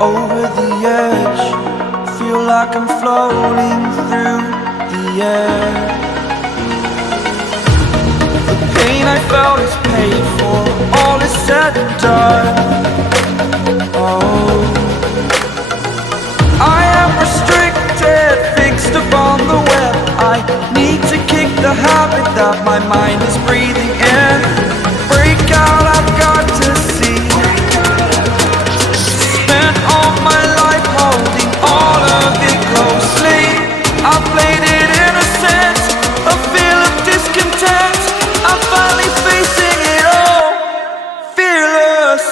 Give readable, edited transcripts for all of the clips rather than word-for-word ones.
over the edge. Feel like I'm floating through the air. The pain I felt is paid for, all is said and done. Oh, I am restricted, fixed upon the web. I need to kick the habit that my mind is breathing in. Break out, I've got to see. Spent all my life holding all of it closely. I played it innocent, a feel of discontent. I'm finally facing it all, fearless.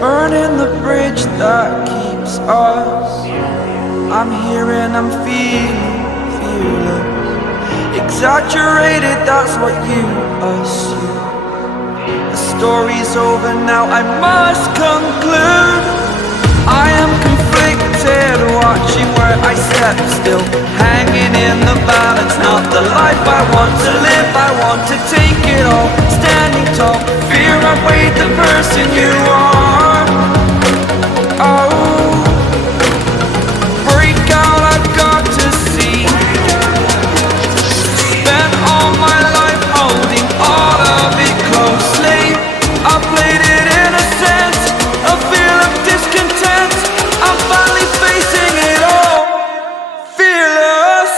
Burning the bridge that keeps us. I'm here and I'm feeling fearless. Exaggerated, that's what you assume. The story's over now, I must conclude. I am conflicted, watching where I step still, hanging in the balance. Not the life I want to live, I want to take it all. Standing tall, fear I weighed the person you are. Oh, break out, I've got to see. Spent all my life holding all of it closely. I played it innocent, a feel of discontent. I'm finally facing it all, fearless.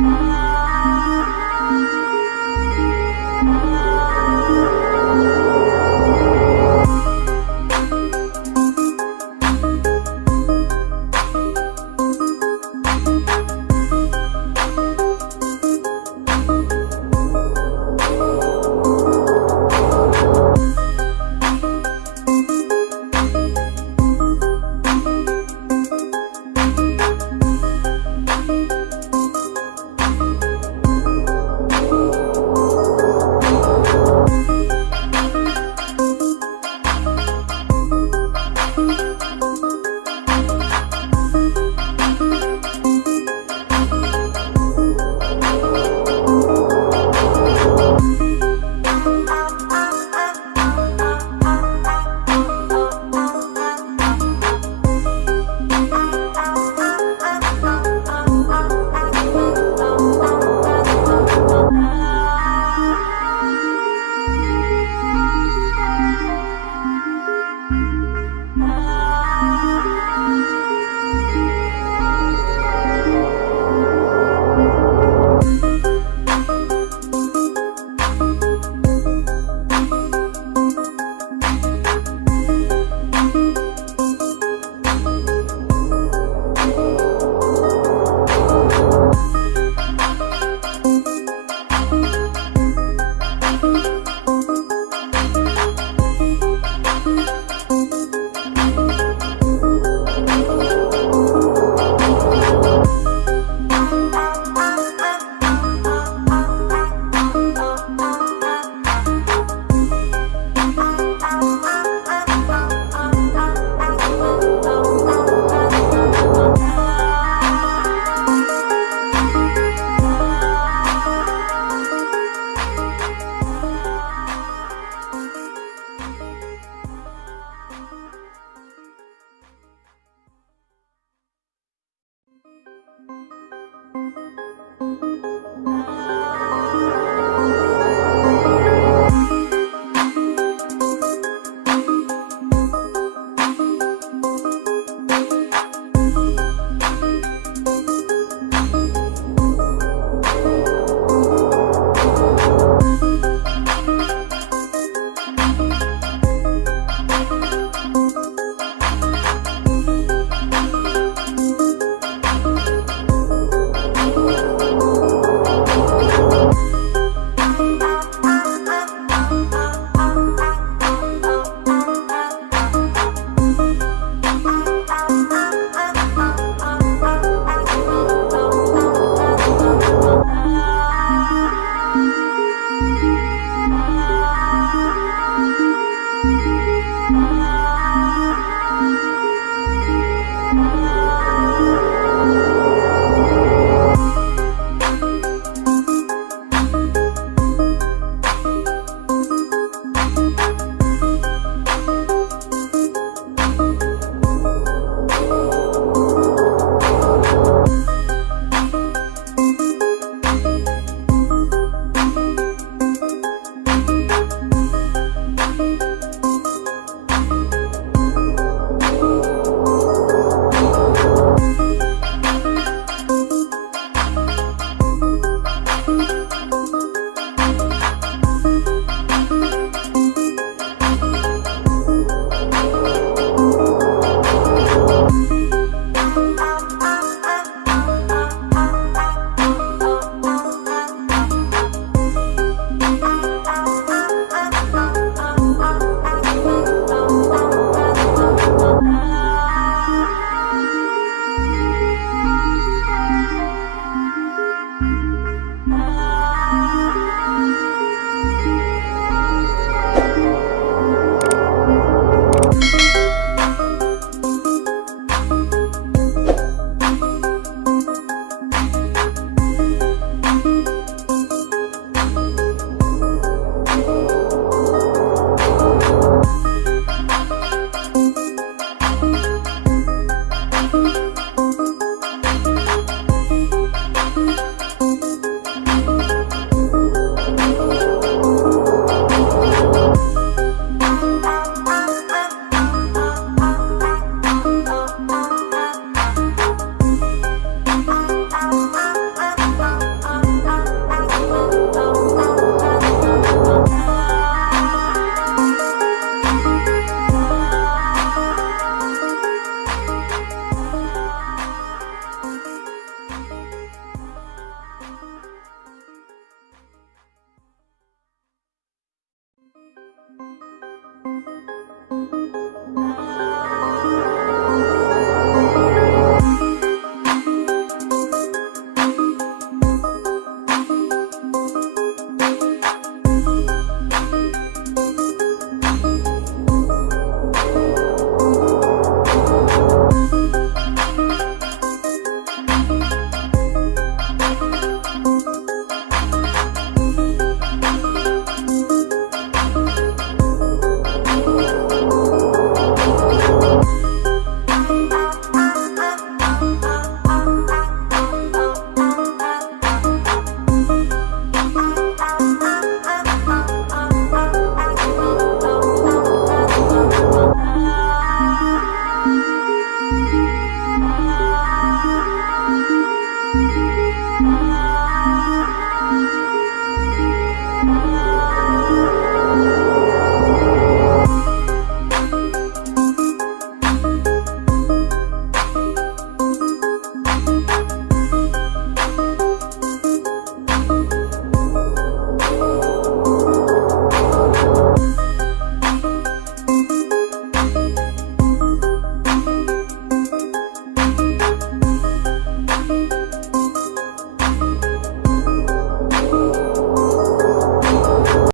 Bye.